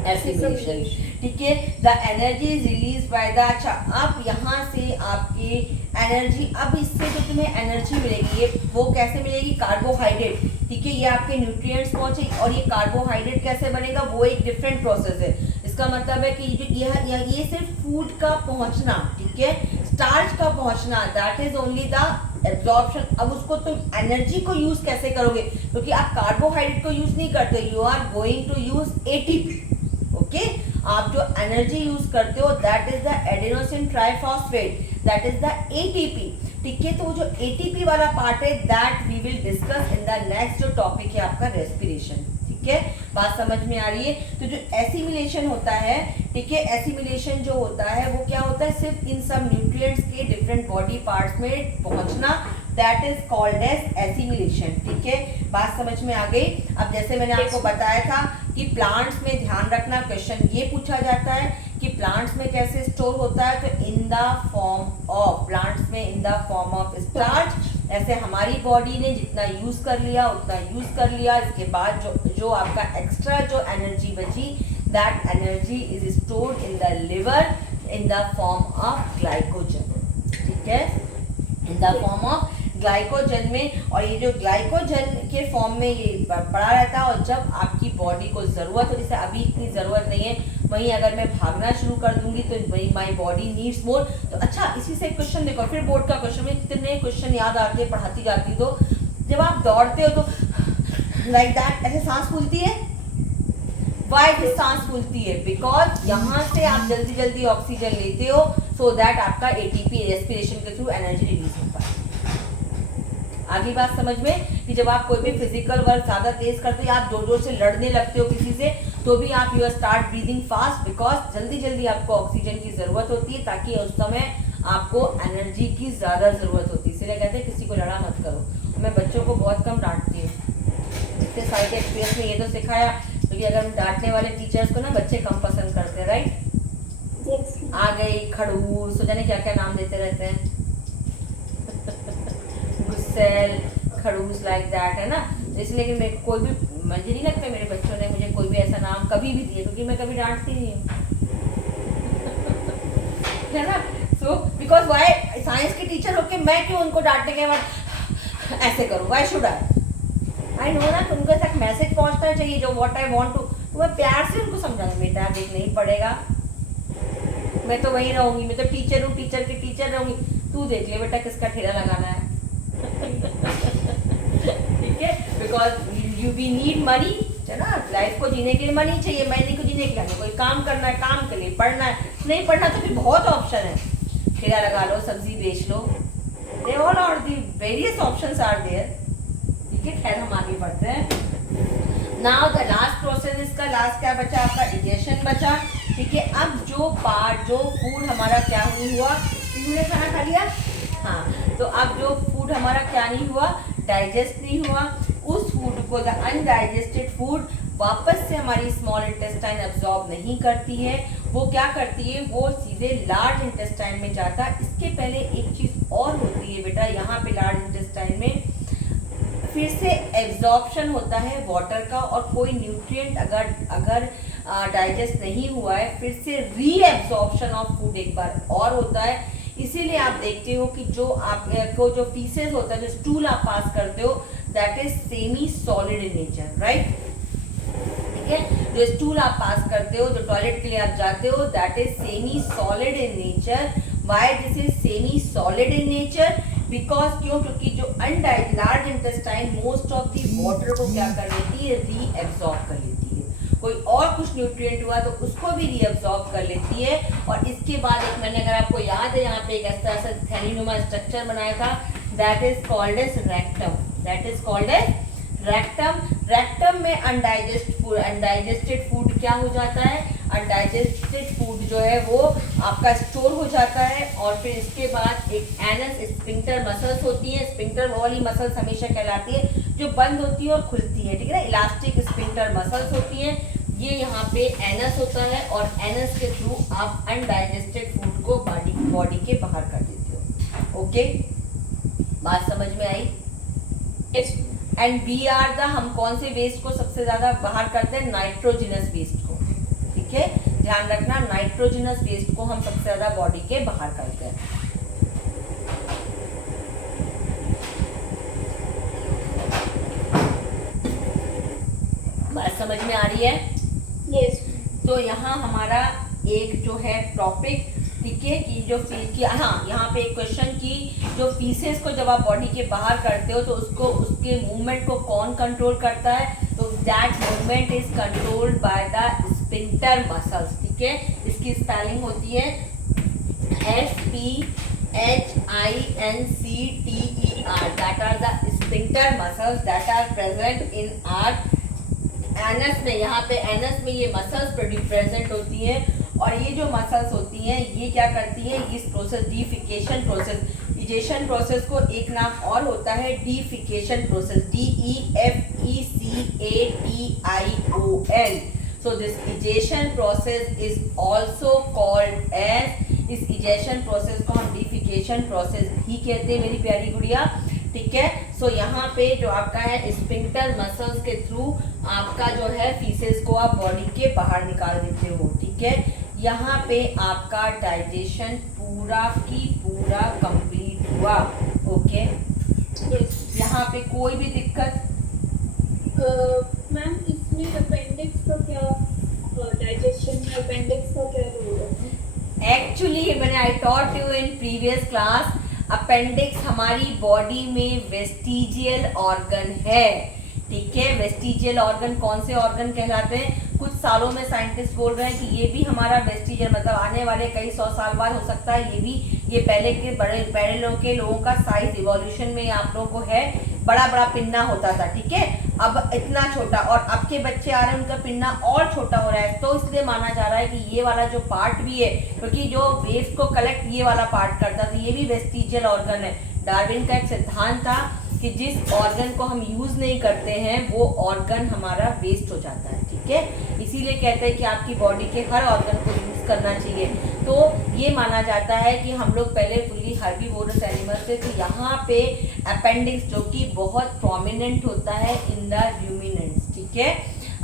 assimilation. ठीक है, the energy is release by the, अच्छा अब यहाँ से आपकी एनर्जी, अब इससे जो तुम्हें एनर्जी मिलेगी ये वो कैसे मिलेगी? कार्बोहाइड्रेट। ठीक है, ये आपके न्यूट्रिएंट्स पहुंचे, और ये कार्बोहाइड्रेट कैसे बनेगा वो एक डिफरेंट प्रोसेस है। इसका मतलब है कि जो ये सिर्फ फूड का पहुंचना, ठीक है, स्टार्च का पहुंचना, that is only the absorption. अब उसको तुम एनर्जी को यूज कैसे करोगे? क्योंकि आप कार्बोहाइड्रेट को यूज नहीं करते, you are going to use ATP. Okay, आप जो एनर्जी यूज करते हो that is the adenosine triphosphate, that is the ATP. ठीक है, तो जो एटीपी वाला पार्ट है that we will discuss in the next जो टॉपिक है आपका रेस्पिरेशन। ठीक है, बात समझ में आ रही है? तो जो एसिमिलेशन होता है, ठीक है, एसिमिलेशन जो होता है वो क्या होता है? सिर्फ इन सब न्यूट्रिएंट्स के डिफरेंट बॉडी पार्ट्स में पहुंचना that is called as assimilation. ठीक है, बात समझ में आ गई। अब जैसे मैंने आपको बताया था कि प्लांट्स में ध्यान रखना, क्वेश्चन ये पूछा जाता है कि प्लांट्स में कैसे स्टोर होता है, तो in the form of, plants में in the form of starch. ऐसे हमारी बॉडी ने जितना यूज कर लिया उतना यूज कर लिया, इसके बाद जो आपका एक्स्ट्रा जो एनर्जी बची, that energy is stored in the liver in the form of glycogen. ठीक है, इन द फॉर्म ऑफ ग्लाइकोजन में, और ये जो ग्लाइकोजन के फॉर्म में ये पड़ा रहता है, और जब आपकी बॉडी को जरूरत हो, जैसे अभी इतनी जरूरत नहीं है, वहीं अगर मैं भागना शुरू कर दूंगी तो वही माई बॉडी नीड्स मोर। तो अच्छा, इसी से क्वेश्चन देखो, फिर बोर्ड का क्वेश्चन में इतने क्वेश्चन याद आते हैं पढ़ाती जाती, तो जब आप दौड़ते हो तो लाइक दैट ऐसे सांस फूलती है। वाई की सांस फूलती है? बिकॉज यहाँ से आप जल्दी जल्दी ऑक्सीजन लेते हो, सो दैट आपका एटीपी रेस्पिरेशन के थ्रू एनर्जी रिलीज होता है। आगे बात समझ में, कि जब आप कोई भी फिजिकल वर्क ज्यादा तेज करते हो, आप जोर जोर से लड़ने लगते हो किसी से, तो भी आप you start breathing fast, because जल्दी जल्दी आपको ऑक्सीजन की जरूरत होती है, ताकि उस समय आपको एनर्जी की ज्यादा जरूरत होती है। इसलिए कहते हैं किसी को लड़ा मत करो। मैं बच्चों को बहुत कम डांटती हूँ, इतने साल के एक्सपीरियंस में ये तो सिखाया, क्योंकि अगर हम डांटने वाले टीचर्स को ना बच्चे कम पसंद करते हैं, राइट। आ गई खड़ूस, जाने क्या क्या नाम देते रहते हैं, गुस्सेल, खड़ूस, लाइक दैट, है ना। इसलिए कि मैं कोई भी, मुझे नहीं लगता मेरे बच्चों ने मुझे कोई भी ऐसा नाम कभी भी दिया, क्योंकि मैं कभी डांटती नहीं हूँ। है ना। सो बिकॉज वाई, साइंस की टीचर होके मैं क्यों उनको डांटने के बाद ऐसे करूँ? वाई शुड आई नो ना, तुमको तक मैसेज पहुंचना चाहिए जो व्हाट आई वांट टू, तो मैं प्यार से उनको समझाऊंगा, बेटा देख नहीं पड़ेगा, मैं तो वही रहूंगी, मैं तो टीचर हूँ, टीचर की टीचर रहूंगी, तू देख ले बेटा किसका ठेला लगाना है। ठीक है, because you we need money, है ना, लाइफ को जीने के लिए मनी चाहिए, मनी को जीने के लिए कोई काम करना है, काम के लिए पढ़ना है, नहीं पढ़ना तो भी बहुत ऑप्शन है, ठेला लगा लो, सब्जी बेच लो, they all are the various options are there. ठीक है, खैर हम आगे बढ़ते हैं। नाउ द लास्ट प्रोसेस, इसका लास्ट क्या बचा? आपका डाइजेशन बचा। ठीक है, अब जो फूड हमारा क्या नहीं हुआ, इन्होंने खाना खा लिया, हाँ, तो अब जो फूड हमारा क्या नहीं हुआ, डाइजेस्ट नहीं हुआ, उस फूड को, द अनडाइजेस्टेड फूड, वापस से हमारी स्मॉल इंटेस्टाइन एब्जॉर्ब नहीं करती है। वो क्या करती है, वो सीधे लार्ज इंटेस्टाइन में जाता है। इसके पहले एक चीज और होती है बेटा, यहाँ पे लार्ज इंटेस्टाइन में फिर से एब्जॉर्प्शन होता है वाटर का, और कोई न्यूट्रिएंट अगर डाइजेस्ट नहीं हुआ है, फिर से रीएब्जॉर्प्शन ऑफ फूड एक बार और होता है। इसीलिए आप देखते हो कि जो आपको जो फीसेस होता है, जो स्टूल आप पास करते हो, that is semi solid in nature, right. ठीक है, जो स्टूल आप पास करते हो, जो टॉयलेट के लिए आप जाते हो, that is semi solid in nature. Why this is semi solid in nature? Because क्यों? क्योंकि जो large intestine most of the water को क्या कर लेती है, रीएब्सॉर्ब कर लेती है। कोई और कुछ न्यूट्रिएंट हुआ तो उसको भी रीएब्सॉर्ब कर लेती है। और इसके बाद एक मैंने, अगर आपको याद है, यहाँ पे एक ऐसा थैलीनुमा स्ट्रक्चर बनाया था, that is called as rectum, that is called as rectum. Rectum में अनडाइजेस्टेड फूड क्या हो जाता है, अनडाइजेस्टेड फूड जो है वो आपका स्टोर हो जाता है। और फिर इसके बाद एक एनस स्फिंक्टर मसल्स होती है, स्फिंक्टर वाली मसल्स हमेशा कहलाती है जो बंद होती है और खुलती है, ठीक है ना, इलास्टिक स्फिंक्टर मसल्स होती है। ये यहाँ पे एनस होता है, और एनस के थ्रू आप अनडाइजेस्टेड फूड को बॉडी के बाहर कर देते हो। ओके, बात समझ में आई? एंड वी आर द, हम कौन से वेस्ट को सबसे ज्यादा बाहर करते हैं, नाइट्रोजिनस वेस्ट को। ठीक है, ध्यान रखना, नाइट्रोजिनस वेस्ट को हम सबसे ज्यादा बॉडी के बाहर करते हैं। बात समझ में आ रही है? यस। तो यहाँ हमारा एक जो है टॉपिक, ठीक है, कि जो हाँ, यहाँ पे एक क्वेश्चन की जो फीसेस को जब आप बॉडी के बाहर करते हो तो उसको, उसके मूवमेंट को कौन कंट्रोल करता है, तो that movement is controlled by the sphincter muscles. ठीक है, इसकी स्पेलिंग होती है SPHINCTER, that are the sphincter muscles that are present in our anus में। यहाँ पे एनस में ये मसल्स प्रेजेंट होती है, और ये जो मसल्स होती हैं ये क्या करती हैं, इस process, defecation process, egestion process को एक नाम और होता है defecation process, DEFECATION। So this egestion process is also called as, इस इजेशन प्रोसेस को हम डीफिकेशन प्रोसेस भी कहते हैं मेरी प्यारी गुड़िया, ठीक है। सो यहाँ पे जो आपका है स्फिंक्टर मसल्स के थ्रू आपका जो है फीसेस को आप बॉडी के बाहर निकाल देते हो, ठीक है। यहाँ पे आपका डाइजेशन पूरा की पूरा कंप्लीट हुआ, ओके। यहाँ पे कोई भी दिक्कत? मैम इसमें अपेंडिक्स का क्या, डाइजेशन में अपेंडिक्स का क्या रोल है? एक्चुअली मैंने I taught you in previous class, appendix हमारी बॉडी में वेस्टिजियल ऑर्गन है, ठीक है। वेस्टिजियल ऑर्गन कौन से ऑर्गन कहलाते हैं? कुछ सालों में साइंटिस्ट बोल रहे हैं कि ये भी हमारा वेस्टिजियल, मतलब आने वाले कई 100 साल बाद हो सकता है ये भी, ये पहले के पहले लोगों का साइज इवोल्यूशन में आप लोगों को है, बड़ा बड़ा पिन्ना होता था, ठीक है। अब इतना छोटा, और अब के बच्चे आ रहे हैं उनका पिन्ना और छोटा हो रहा है, तो इसलिए माना जा रहा है कि ये वाला जो पार्ट भी है, क्योंकि जो वेव्स को कलेक्ट ये वाला पार्ट करता था, ये भी वेस्टिजियल ऑर्गन है। डार्विन का एक सिद्धांत था कि जिस ऑर्गन को हम यूज नहीं करते हैं वो ऑर्गन हमारा वेस्ट हो जाता है, ठीक है। इसीलिए कहते हैं कि आपकी बॉडी के हर ऑर्गन को यूज करना चाहिए। तो ये माना जाता है कि हम लोग पहले फुल्ली हर्बीवोरस एनिमल थे, तो यहाँ पे अपेंडिक्स जो कि बहुत प्रोमिनेंट होता है इन द रूमिनेंट्स, ठीक है।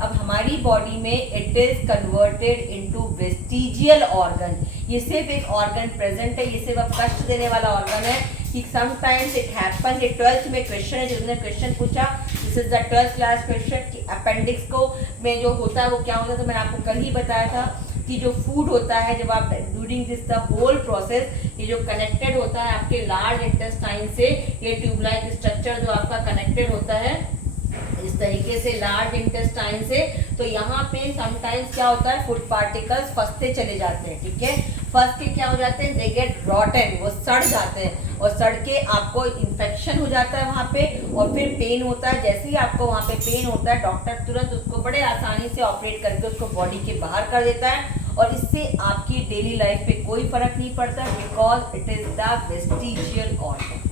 अब हमारी बॉडी में it is converted into vestigial organ, ये सिर्फ एक ऑर्गन प्रेजेंट है, ये सिर्फ अब कष्ट देने वाला ऑर्गन है कि समटाइम्स इट हैपन। ये 12th में क्वेश्चन है, जिन्होंने क्वेश्चन पूछा, this is the 12th class question कि अपेंडिक्स को में जो होता है वो क्या होता है। तो मैंने आपको कल ही बताया था कि जो फूड होता है, जब आप during this the whole process, ये जो कनेक्टेड होता है आपके लार्ज इंटेस्टाइन से, ये ट्यूब लाइक स्ट्रक्चर जो आपका कनेक्टेड होता है इस तरीके से लार्ज इंटेस्टाइन से, तो यहाँ पे समटाइम्स क्या होता है, फूड पार्टिकल्स फंसते चले जाते हैं, ठीक है। फंस के क्या हो जाते हैं, दे गेट रॉटन, वो सड़ जाते हैं, और सड़ के आपको इन्फेक्शन हो जाता है वहाँ पे, और फिर पेन होता है। जैसे ही आपको वहाँ पे पेन होता है, डॉक्टर तुरंत उसको बड़े आसानी से ऑपरेट करके उसको बॉडी के बाहर कर देता है, और इससे आपकी डेली लाइफ पे कोई फर्क नहीं पड़ता, because it is the vestigial organ.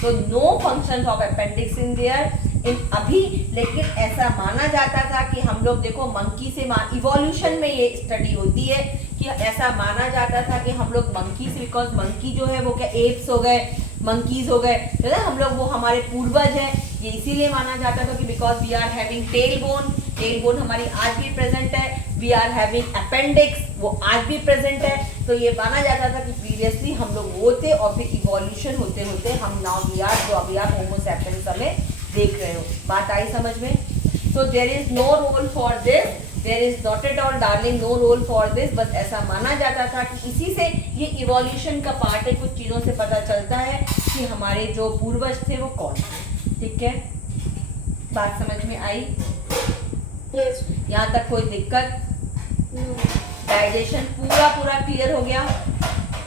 तो no function of appendix in there in अभी, लेकिन ऐसा माना जाता था कि हम लोग देखो मंकी से इवोल्यूशन में ये स्टडी होती है कि ऐसा माना जाता था कि हम लोग मंकी से, बिकॉज मंकी जो है वो क्या एप्स हो गए, मंकीज हो गए, है ना, हम लोग वो हमारे पूर्वज हैं, ये इसीलिए माना जाता था कि because we are having tail bone हमारी आज भी प्रेजेंट है, वी आर हैविंग अपेंडिक्स वो आज भी प्रेजेंट है। तो ये माना जाता था कि प्रीवियसली हम लोग वो थे, और फिर इवोल्यूशन होते होते हम नाउ वी आर, जो अभी आप होमो सैपियंस हमें देख रहे हो। बात आई समझ में? So there is no role for this, there is not at all darling no role for this, बस ऐसा माना जाता था कि इसी से ये इवोल्यूशन का पार्ट है, कुछ चीज़ों से पता चलता है कि हमारे जो पूर्वज थे वो कौन थे, ठीक है। बात समझ में आई? Yes. यहाँ तक कोई दिक्कत? No. डाइजेशन पूरा क्लियर हो गया?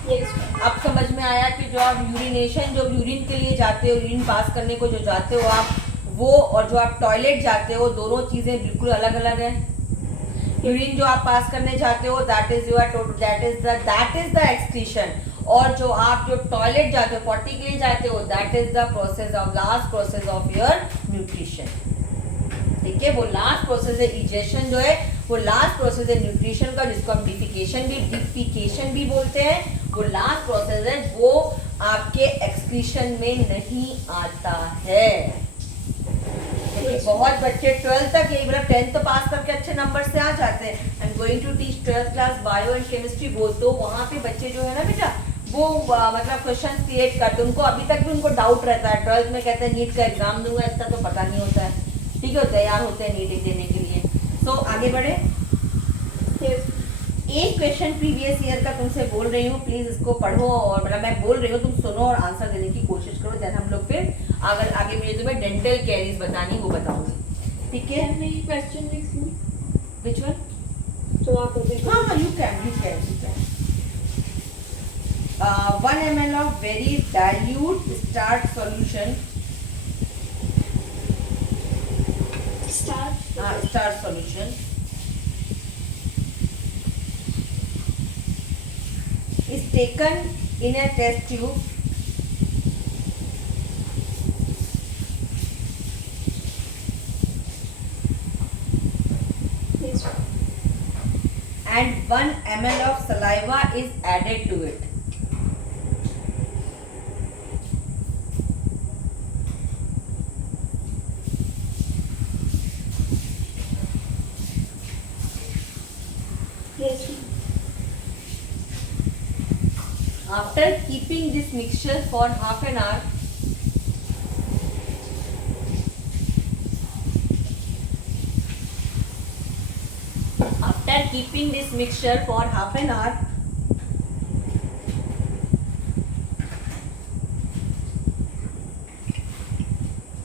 Yes. अब समझ में आया कि जो आप यूरिनेशन, जो यूरिन के लिए जाते हो, यूरिन पास करने को जो जाते हो आप, वो और जो आप टॉयलेट जाते हो, दोनों चीजें बिल्कुल अलग अलग है। यूरिन जो आप पास करने जाते हो दैट इज द एक्सक्रीशन, और जो आप जो टॉयलेट जाते हो, पॉटी के लिए जाते हो, that is the process of last process of your nutrition, ठीक है। वो लास्ट प्रोसेस है इजेशन, जो है वो लास्ट प्रोसेस है न्यूट्रिशन का, जिसको हम डिफिकेशन भी बोलते हैं। वो लास्ट प्रोसेस है, वो आपके एक्सक्रीशन में नहीं आता है। बहुत बच्चे 12th तक, यही मतलब 10th पास करके अच्छे नंबर से आ जाते हैं। I am going to teach 12th class bio and chemistry बोल, तो वहाँ पे बच्चे जो है ना बेटा, वो मतलब क्वेश्चन क्रिएट करते, उनको अभी तक भी उनको डाउट रहता है। 12th में कहते हैं नीट का एग्जाम दूंगा, इतना तो पता नहीं होता है, ठीक है, तैयार होते हैं नीट देने के लिए। तो आगे बढ़े। एक क्वेश्चन प्रीवियस ईयर का तुमसे बोल रही हूँ, प्लीज इसको पढ़ो, और मतलब मैं बोल रही हूँ तुम सुनो और आंसर देने की कोशिश करो, देन हम लोग फिर आगे मुझे तुम्हें डेंटल कैरीज बतानी वो बताऊंगी, ठीक है। क्वेश्चन लिख लूं? Which one? तो आप अभी हाँ, you can 1 ml of very dilute starch solution, starch solution is taken in a test tube 1 ml of saliva is added to it. Yes. After keeping this mixture for half an hour,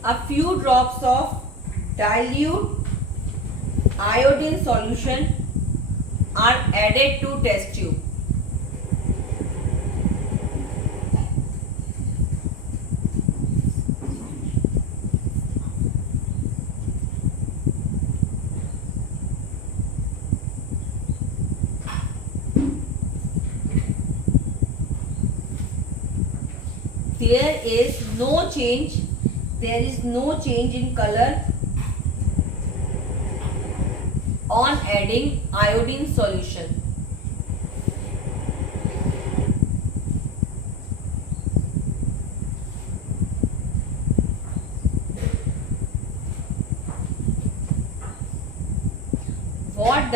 a few drops of dilute iodine solution are added to test tube. There is no change in color on adding iodine solution. What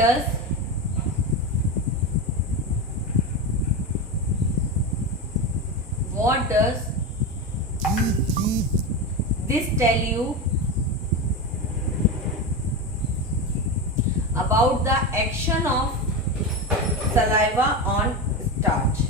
does this tell you about the action of saliva on starch?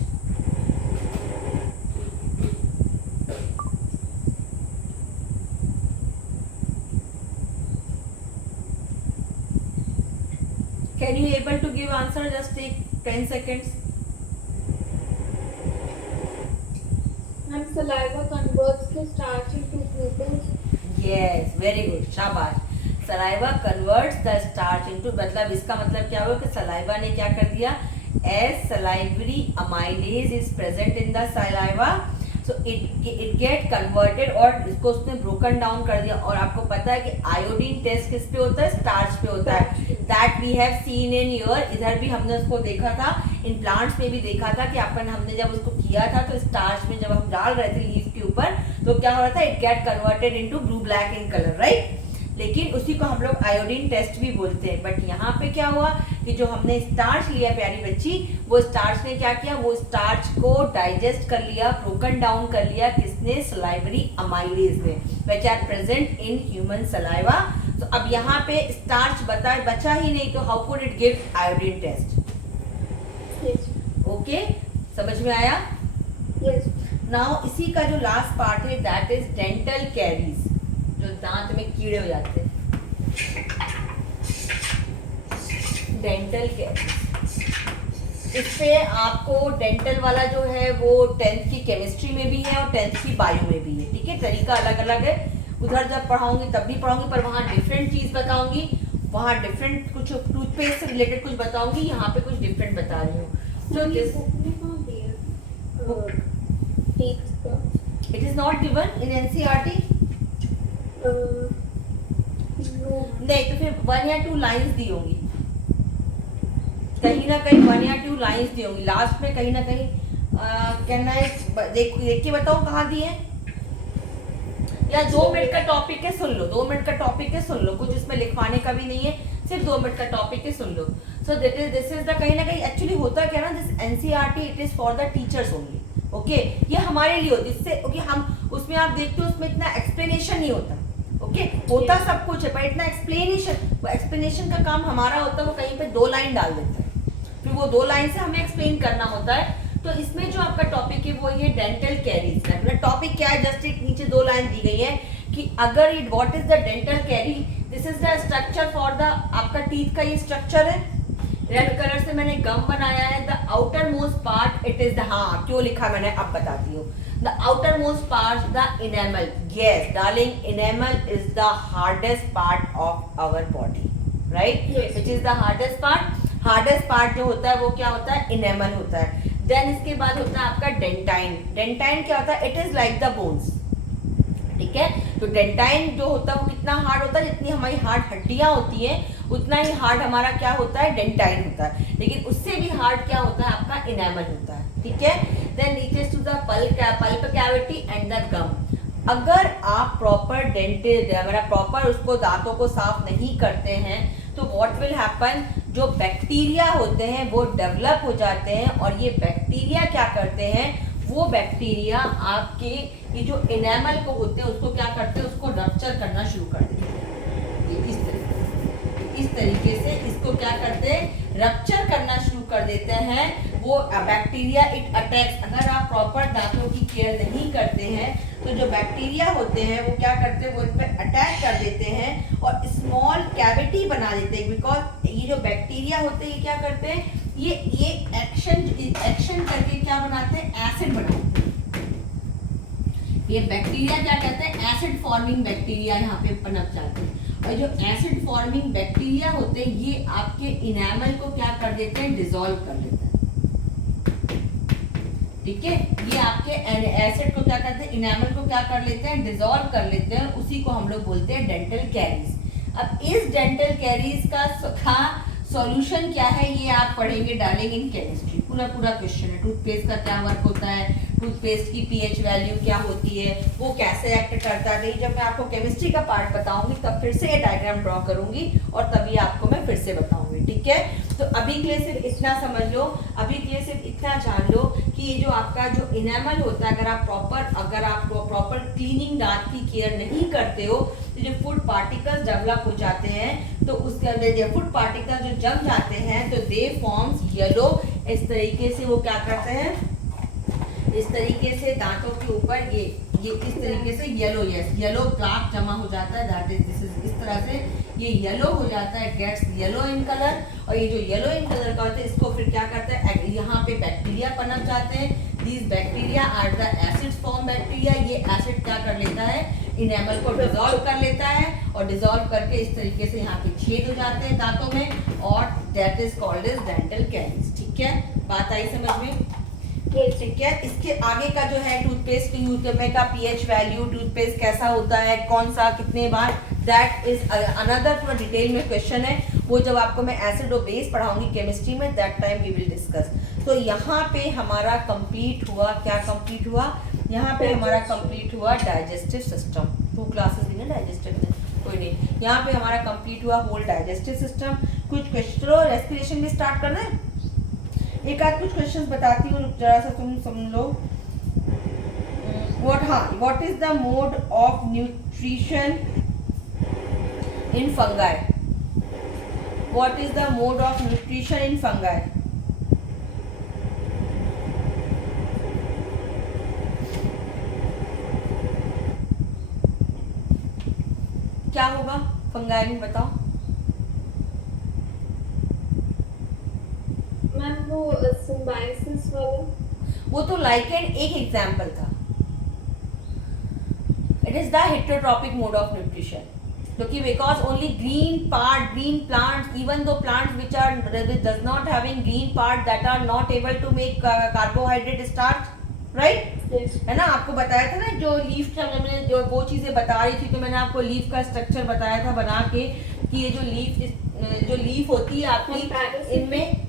Can you able to give answer? Just take 10 seconds. And saliva converts the starch into glucose. Yes, very good. शाबाश. Saliva converts the starch into, मतलब इसका मतलब क्या हुआ कि saliva ने क्या कर दिया? As salivary amylase is present in the saliva, so it get converted, और इसको उसने broken down कर दिया. और आपको पता है कि iodine test किस पे होता है? Starch पे होता है. That we have seen in your, इधर भी हमने उसको देखा था, इन प्लांट्स में भी देखा था कि हमने जब उसको किया था तो स्टार्च में जब हम डाल रहे थे लीफ के ऊपर तो क्या हो रहा था? It get converted into blue black in colour, right? लेकिन उसी को हम लोग आयोडीन टेस्ट भी बोलते हैं. बट यहाँ पे क्या हुआ कि जो हमने स्टार्च लिया प्यारी बच्ची, वो स्टार्च ने क्या किया? वो स्टार्च को डाइजेस्ट कर लिया, ब्रोकन डाउन कर लिया. किसने? सलाइवरी अमाइलेज ने, which are present in human saliva. तो अब यहाँ पे स्टार्च बचा ही नहीं, तो how could it give iodine test? Okay, समझ में आया? Yes. नाउ इसी का जो लास्ट पार्ट है दैट इज डेंटल कैरीज, जो दांत में कीड़े हो जाते हैं. डेंटल कैरीज, इस पे आपको डेंटल वाला जो है वो 10th की केमिस्ट्री में भी है और 10th की बायो में भी है. ठीक है, तरीका अलग अलग है. उधर जब पढ़ाऊंगी तब भी पढ़ाऊंगी, पर वहाँ डिफरेंट चीज बताऊंगी, वहाँ डिफरेंट कुछ टूथपेस्ट से रिलेटेड कुछ बताऊंगी, यहाँ पे कुछ डिफरेंट बता रही हूँ. So this it is not given in NCERT. No. नहीं तो फिर 1 या 2 लाइंस दी होंगी, कहीं ना कहीं 1 या 2 लाइंस दी होंगी लास्ट में, कहीं ना कहीं. कहना है देख के बताओ कहाँ दी है, या 2 मिनट का टॉपिक है, सुन लो. 2 मिनट का टॉपिक है, सुन लो. कुछ इसमें लिखवाने का भी नहीं है, सिर्फ 2 मिनट का टॉपिक है, सुन लो. सो दिस इज द, कहीं ना कहीं एक्चुअली होता क्या ना, this NCERT it is for the teachers only. Okay, ये हमारे लिए होती है. इससे ओके, हम उसमें आप देखते हो उसमें इतना एक्सप्लेनेशन नहीं होता. ओके, होता सब कुछ है पर इतना एक्सप्लेनेशन का काम हमारा होता है. वो कहीं पे 2 लाइन डाल देता है, फिर वो 2 लाइन से हमें एक्सप्लेन करना होता है. तो इसमें जो आपका टॉपिक है वो ये डेंटल कैरीज. टॉपिक क्या है? जस्ट एक नीचे 2 लाइन दी गई है कि अगर it what is the dental carry, this is the structure for the, आपका टीथ का ये स्ट्रक्चर है. रेड कलर से मैंने गम बनाया है. The outer most part it is the, हाँ क्यों लिखा मैंने अब बताती हूँ. The outer most part the enamel. Yes darling, enamel is the hardest part of our body, right? Which is the hardest part. Hardest part जो होता है वो क्या होता है? इनेमल होता है. देन इसके बाद होता है आपका डेंटाइन. डेंटाइन क्या होता है? It is like the bones. ठीक है, तो डेंटाइन जो होता है वो कितना हार्ड होता है? जितनी हमारी हार्ड हड्डियां होती हैं उतना ही हार्ड हमारा क्या होता है, डेंटाइन होता है, लेकिन उससे भी हार्ड क्या होता है आपका इनेमल होता है, ठीक है। Then reaches to the pulp cavity and the gum. अगर आप प्रॉपर प्रॉपर उसको दांतों को साफ नहीं करते हैं तो व्हाट विल हैपन, जो बैक्टीरिया होते हैं वो डेवलप हो जाते हैं, और ये बैक्टीरिया क्या करते हैं, वो बैक्टीरिया आपके ये जो इनेमल को होते हैं उसको क्या करते हैं, उसको रप्चर करना शुरू कर देते हैं। ये इस तरीके से इसको क्या करते हैं, रप्चर करना शुरू कर देते हैं वो बैक्टीरिया। इट अटैक्स, अगर आप प्रॉपर दांतों की केयर नहीं करते हैं तो जो बैक्टीरिया होते हैं वो क्या करते हैं, वो इन पर अटैक कर देते हैं और स्मॉल कैविटी बना देते हैं। बिकॉज ये जो बैक्टीरिया होते हैं ये क्या करते हैं, ये एक्शन करके क्या बनाते हैं, एसिड बनाते हैं। ये बैक्टीरिया क्या कहते हैं, एसिड फॉर्मिंग बैक्टीरिया यहाँ पे पनप जाते हैं, और जो एसिड फॉर्मिंग बैक्टीरिया होते हैं ये आपके इनेमल को क्या कर देते हैं, डिसॉल्व कर देते हैं, ठीक है। ये आपके एसिड को क्या करते हैं, इनेमल को क्या कर लेते हैं, डिसॉल्व कर लेते हैं, उसी को हम लोग बोलते हैं डेंटल कैरीज। अब इस डेंटल कैरीज का सॉल्यूशन क्या है, ये आप पढ़ेंगे, डालेंगे इन केमिस्ट्री, पूरा क्वेश्चन है। टूथपेस्ट का क्या वर्क होता है, टूथपेस्ट की पीएच वैल्यू क्या होती है, वो कैसे एक्ट करता है। जब मैं आपको केमिस्ट्री का पार्ट बताऊंगी तब फिर से ये डायग्राम ड्रॉ करूंगी और तभी आपको मैं फिर से बताऊंगी, ठीक है। तो अभी के लिए सिर्फ इतना समझ लो, अभी के लिए सिर्फ इतना जान लो कि ये जो आपका जो इनेमल होता है, अगर आप प्रॉपर क्लीनिंग दांत की केयर नहीं करते हो तो जो फूड पार्टिकल्स डेवलप हो जाते हैं, तो उसके अंदर जो फूड पार्टिकल जो जम जाते हैं तो दे फॉर्म्स येलो। इस तरीके से वो क्या करते हैं, इस तरीके से दांतों के ऊपर ये इस तरीके से येलो प्लाक जमा हो जाता है, दैट इज इस तरह से ये येलो हो जाता है, गेट्स येलो इन कलर। और ये जो येलो इन कलर का होता है इसको फिर क्या करता है, यहाँ पे बैक्टीरिया पनप जाते हैं। These bacteria are the acid form bacteria. ये एसिड क्या कर लेता है, इनेमल को डिसॉल्व कर लेता है, और डिसॉल्व करके इस तरीके से यहाँ पे छेद हो जाते हैं दांतों में, और that is called as dental caries, ठीक है। बात आई समझ में, ठीक है। इसके आगे का जो है टूथपेस्ट यूज करने का पीएच वैल्यू, टूथपेस्ट कैसा होता है, कौन सा कितने बार, दैट इज अनदर थोड़ा डिटेल में क्वेश्चन है, वो जब आपको मैं एसिड और बेस पढ़ाऊंगी केमिस्ट्री में, that time we will discuss. तो यहाँ पे हमारा कंप्लीट हुआ, क्या कंप्लीट हुआ, यहाँ पे हमारा कंप्लीट हुआ डाइजेस्टिव सिस्टम। 2 क्लासेस भी ना डाइजेस्टिव में, कोई नहीं, यहाँ पे हमारा कंप्लीट हुआ होल डाइजेस्टिव सिस्टम। कुछ क्वेश्चन, रेस्पिरेशन भी स्टार्ट करना है, एक आध कुछ क्वेश्चंस बताती हूँ, जरा सा तुम समझ लो। What is the mode of nutrition in fungi, what is the mode of nutrition in fungi. क्या होगा फंगाई में, बताओ। मैम वो सिम्बायोसिस वाला, वो तो लाइकेन एक एग्जाम्पल था। It is the heterotrophic mode of nutrition, क्योंकि because only green plants, even though plants which are does not having green part, that are not able to make carbohydrate starch, right, है ना। आपको बताया था ना, जो leaf का मैंने जो वो चीजें बता रही थी, तो मैंने आपको लीफ का स्ट्रक्चर बताया था बना के, कि ये जो लीफ होती है आपकी, इनमें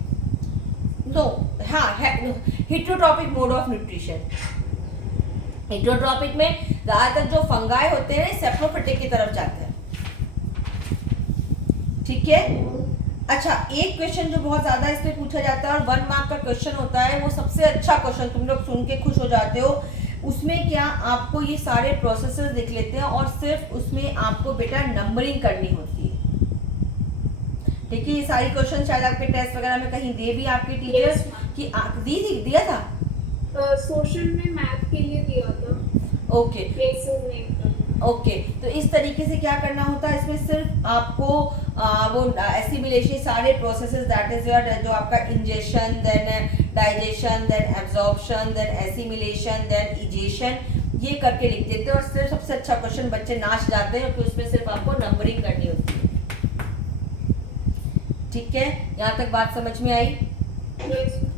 नो, हाँ, heterotrophic mode of nutrition. Heterotrophic में ज्यादातर जो फंगाई होते हैं सेप्रोफिटिक की तरफ जाते हैं, ठीक है। अच्छा, एक क्वेश्चन जो बहुत ज्यादा इसमें पूछा जाता है और 1 मार्क का क्वेश्चन होता है, वो सबसे अच्छा क्वेश्चन, तुम लोग सुन के खुश हो जाते हो। उसमें क्या आपको ये सारे प्रोसेसेस दिख लेते हैं और सिर्फ उसमें आपको बेटा नंबरिंग करनी होती है, ठीक है। ये सारी क्वेश्चन शायद आपके टेस्ट वगैरह में कहीं दे भी आपके टीचर्स कि दिया था, सोशल में मैथ के लिए दिया था, ओके प्लेसेस नेम करना। ओके, तो इस तरीके से क्या करना होता है, इसमें सिर्फ आपको वो एसिमिलेशन, सारे प्रोसेसेस, दैट इज योर जो आपका ingestion, then digestion, then absorption, then assimilation, then egestion, ये करके लिख देते हैं। और सिर्फ सबसे अच्छा क्वेश्चन बच्चे नाच जाते हैं क्योंकि उसमें सिर्फ आपको नंबरिंग करनी होती है, ठीक है। यहाँ तक बात समझ में आई?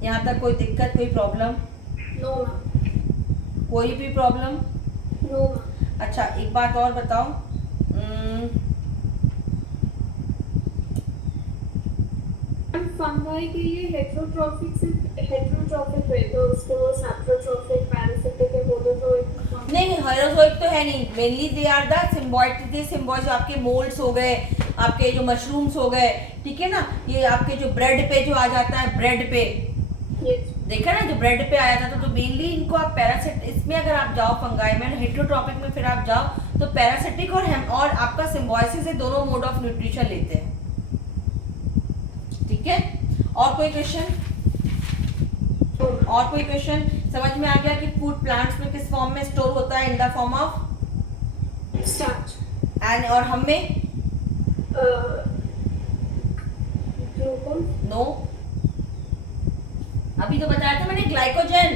यहाँ तक कोई दिक्कत, कोई प्रॉब्लम? No ma'am. कोई भी प्रॉब्लम? No ma'am. अच्छा, एक बात और बताओ, फंगाई के लिए हेट्रोट्रॉफिक रहेगा, उसको सैप्रोट्रॉफिक पैरासिटिक है बोलो तो नहीं हेरोजोइक तो है नहीं, mainly they are the symbiotic, they symbiote आपके मोल्ड्स हो गए, आपके जो मशरूम्स हो गए, ठीक है ना, ये आपके जो ब्रेड पे जो आ जाता है, ब्रेड पे देखा ना जो ब्रेड पे आया था, तो मेनली इनको आप पैरासिट, इसमें अगर आप जाओ फंगाई में, हेट्रोट्रॉपिक में फिर आप जाओ तो पैरासिटिक और आपका सिम्बायोसिस से दोनों मोड ऑफ न्यूट्रिशन लेते हैं, ठीक है। और कोई क्वेश्चन, और कोई क्वेश्चन समझ में आ गया कि फूड प्लांट्स में किस फॉर्म में स्टोर होता है, इन the form of starch and, और हम में ग्लूकोज नो, अभी तो बताया था मैंने ग्लाइकोजन,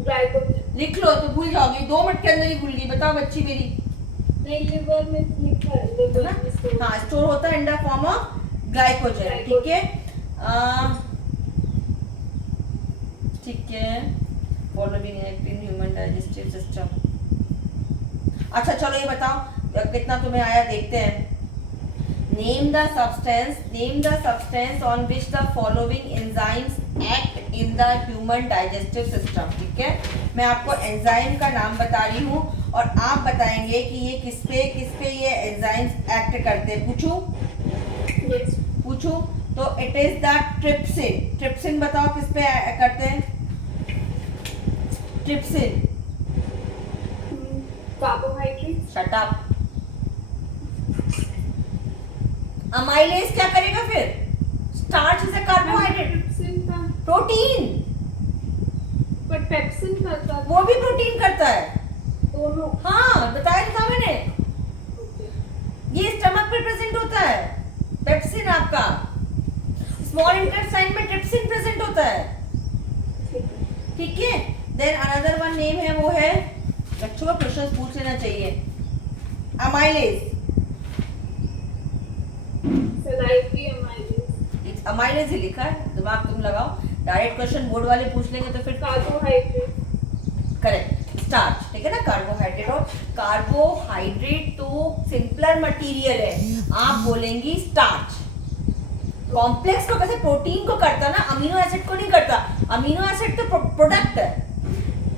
ग्लाइकोजन लिख लो तो भूल जाओगे, 2 मिनट के अंदर ही भूल गई, बताओ बच्ची मेरी, नहीं लिवर में लिखा है, लिवर में स्टोर हाँ स्टोर होता है इन द फॉर्म ऑफ ग्लाइकोजन, ठीक है, ठीक है, following active human digestive system. अच्छा चलो ये बताओ कितना तुम्हें आया, देखते हैं। Name the substance on which the following enzymes act in the human digestive system, ठीक है। मैं आपको एंजाइम का नाम बता रही हूँ और आप बताएंगे कि ये किस पे ये एंजाइम्स एक्ट करते हैं, पूछूं तो it is the trypsin. Trypsin बताओ किस पे करते हैं, trypsin, carbohydrate shut up. Amylase क्या करेगा फिर, starch is a carbohydrate, trypsin का प्रोटीन, पर पेप्सिन करता वो भी प्रोटीन करता है, दोनों हाँ बताया था मैंने, ये स्टमक पे प्रेजेंट होता है पेप्सिन, आपका स्मॉल इंटेस्टाइन में ट्रिप्सिन प्रेजेंट होता है, ठीक है। देन अनदर वन नेम है, वो है, बच्चों का क्वेश्चन पूछ लेना चाहिए, अमाइलेज, सलाइवरी अमाइलेज, अमाइलेज ही लिखा है, दिमाग तुम लगाओ, डायरेक्ट क्वेश्चन बोर्ड वाले पूछ लेंगे तो फिर कार्बोहाइड्रेट करेक्ट, स्टार्च, ठीक है ना, कार्बोहाइड्रेट, और कार्बोहाइड्रेट तो सिंपलर मटेरियल है, आप बोलेंगी स्टार्च। कॉम्प्लेक्स को कैसे प्रोटीन को करता ना, अमीनो एसिड को नहीं करता, अमीनो एसिड तो प्रोडक्ट है,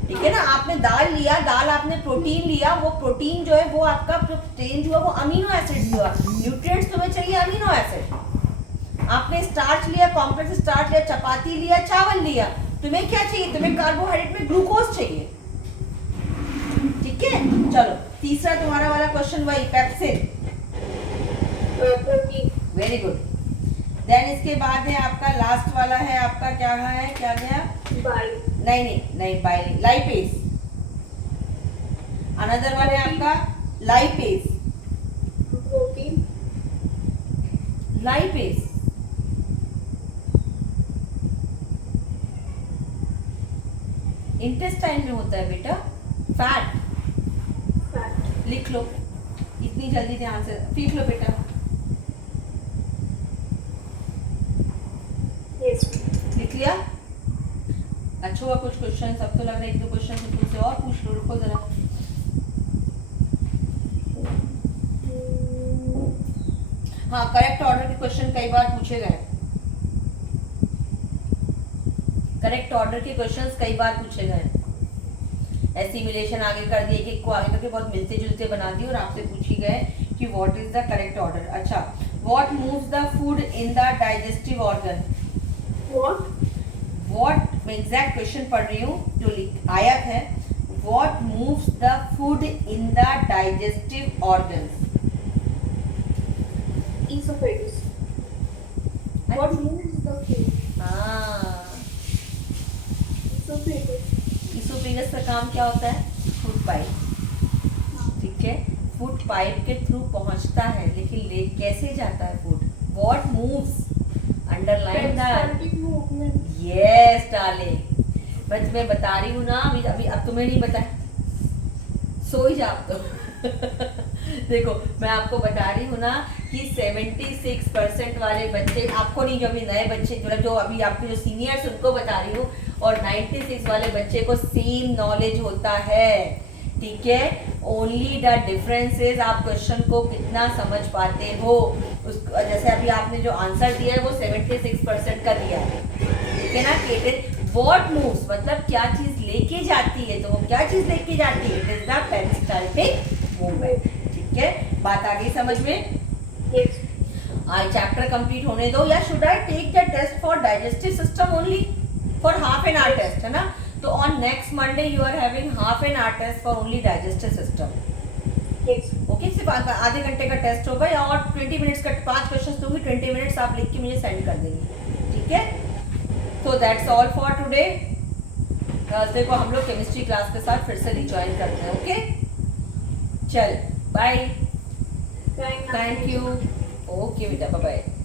ठीक है ना। आपने दाल लिया, दाल आपने प्रोटीन लिया, वो प्रोटीन जो है वो आपका चेंज हुआ, वो अमीनो एसिड हुआ, न्यूट्रिएंट्स तुम्हें चाहिए अमीनो एसिड। आपने स्टार्च लिया, कॉम्प्लेक्स स्टार्च लिया, चपाती लिया, चावल लिया, तुम्हें क्या चाहिए, तुम्हें कार्बोहाइड्रेट में ग्लूकोज चाहिए, ठीक है। चलो तीसरा तुम्हारा वाला क्वेश्चन वही pepsin, protein, very good. Then इसके बाद है आपका लास्ट वाला है, आपका क्या है, क्या गया, बाइल, नहीं बाइल, लाइपेज, अनदर वन है आपका लाइपेज, प्रोटीन, लाइपेज, इंटेस्टाइन में होता है बेटा, फैट, फैट, लिख लो, इतनी जल्दी ध्यान से लिख लो बेटा, लिख लिया। अच्छा हुआ कुछ क्वेश्चन, सब तो लग रहा है 1-2 क्वेश्चन से तुमसे और पूछ लो, रुको जरा। हाँ करेक्ट ऑर्डर के क्वेश्चन कई बार पूछे गए, करेक्ट ऑर्डर के क्वेश्चंस कई बार पूछे गए, एसिमिलेशन आगे कर दिए, एक को आगे करके बहुत मिलते जुलते बना दिए और आपसे पूछी गए कि what is the correct order. अच्छा, what moves the food in the digestive organ, what, मैं एग्जैक्ट क्वेश्चन पढ़ रही हूँ जो आया है, what moves the food in the digestive organs, esophagus, what moves the food, हाँ, esophagus, इसोफेगस का काम क्या होता है, फूड पाइप, ठीक है, फूड पाइप के थ्रू पहुंचता है, लेकिन ले कैसे जाता है food, what moves, underline that, peristaltic movement, yes darling, मैं तुम्हें बता रही हूँ ना, अभी अब तुम्हें नहीं बताया, सो ही जा आप तो देखो मैं आपको बता रही हूँ ना कि 76% वाले बच्चे, आपको नहीं, जो अभी नए बच्चे जो अभी आपके जो सीनियर्स उनको बता रही हूँ, और 96 वाले बच्चे को सेम नॉलेज होता है, ठीक है। ओनली द डिफरेंस इज आप क्वेश्चन को कितना समझ पाते हो, उस जैसे अभी आपने जो आंसर दिया है वो 76% का दिया है, ठीक है ना। व्हाट मूव्स मतलब क्या चीज लेके जाती है, तो वो क्या चीज लेके जाती है, it is the peristaltic movement, ठीक है। बात आ गई समझ में। Yes. आई चैप्टर कंप्लीट होने दो, या should I take the test for digestive system only for half an hour test, है ना। तो on next Monday you are having half an hour test for only digestive system, Yes. Okay. सिर्फ आधे घंटे का टेस्ट होगा, या और 20 मिनट्स का 5 क्वेश्चंस दूंगी, 20 मिनट्स आप लिख के मुझे सेंड कर देंगे, ठीक है। तो that's all for today. Thursday को हम लोग केमिस्ट्री क्लास के साथ फिर से रिजॉइन करते हैं, ओके। चल bye, Bye. Thank you, okay बेटा, बाय बाय।